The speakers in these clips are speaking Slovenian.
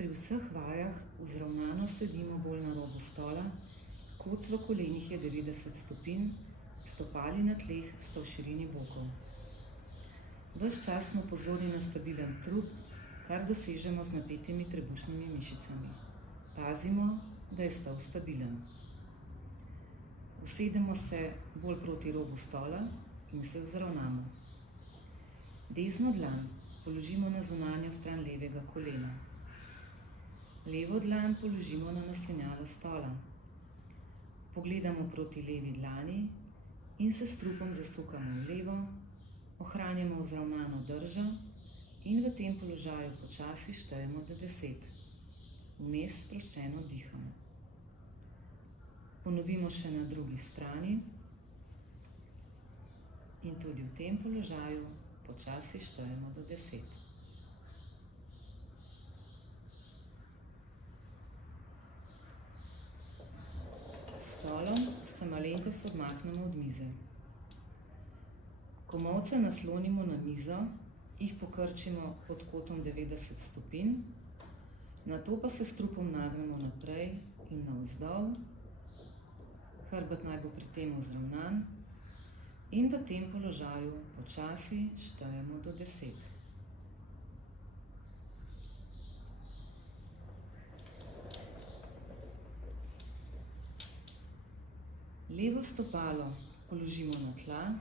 Pri vseh vajah vzravnano sedimo bolj na robu stola, kot v kolenih je 90 stopinj, stopali na tleh sta v širini bokov. Ves čas smo pozorni na stabilen trup, kar dosežemo z napetimi trebušnimi mišicami. Pazimo, da je stol stabilen. Usedemo se bolj proti robu stola in se vzravnamo. Desno dlan položimo na zunanjo stran levega kolena. Levo dlan položimo na naslanjalo stola. Pogledamo proti levi dlani in se s trupom zasukamo v levo, ohranjamo vzravnano držo in v tem položaju počasi štejemo do 10. Vmes sproščeno dihamo. Ponovimo še na drugi strani in tudi v tem položaju počasi štejemo do 10. Stolom se malenkost odmaknemo od mize. Komolce naslonimo na mizo, jih pokrčimo pod kotom 90 stopinj, nato pa se s trupom nagnemo naprej in navzdol, hrbet naj bo pri tem vzravnan in v tem položaju počasi štejemo do 10. Levo stopalo položimo na tla,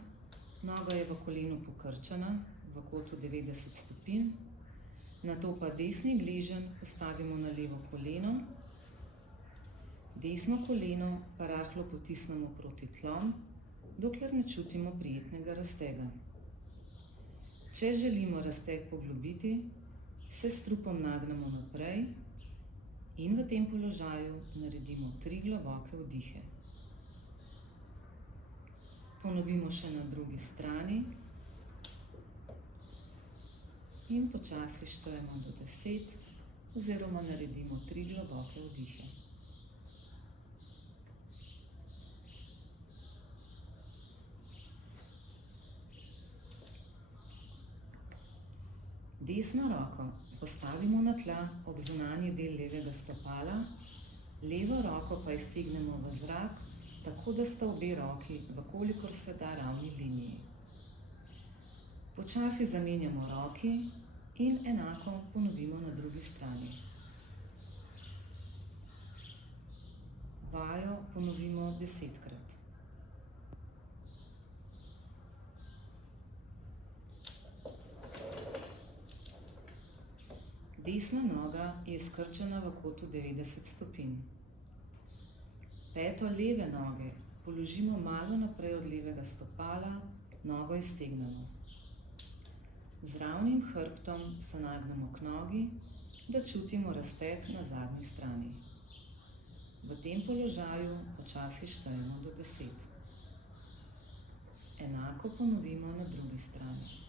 noga je v kolenu pokrčena v kotu 90 stopinj, nato pa desni gleženj postavimo na levo koleno, desno koleno pa rahlo potisnemo proti tlom, dokler ne čutimo prijetnega raztega. Če želimo razteg poglobiti, se s trupom nagnemo naprej in v tem položaju naredimo 3 globoke vdihe. Ponovimo še na drugi strani in počasi štejemo do 10 oziroma naredimo 3 globoke vdihe. Desno roko postavimo na tla ob zunanji del levega stopala, levo roko pa iztegnemo v zrak, tako da sta obe roki v kolikor se da ravni liniji. Počasi zamenjamo roki in enako ponovimo na drugi strani. Vajo ponovimo 10-krat. Desna noga je skrčena v kotu 90 stopinj. Peto leve noge položimo malo naprej od levega stopala, nogo iztegnemo. Z ravnim hrbtom se nagnemo k nogi, da čutimo razteg na zadnji strani. V tem položaju počasi štejemo do 10. Enako ponovimo na drugi strani.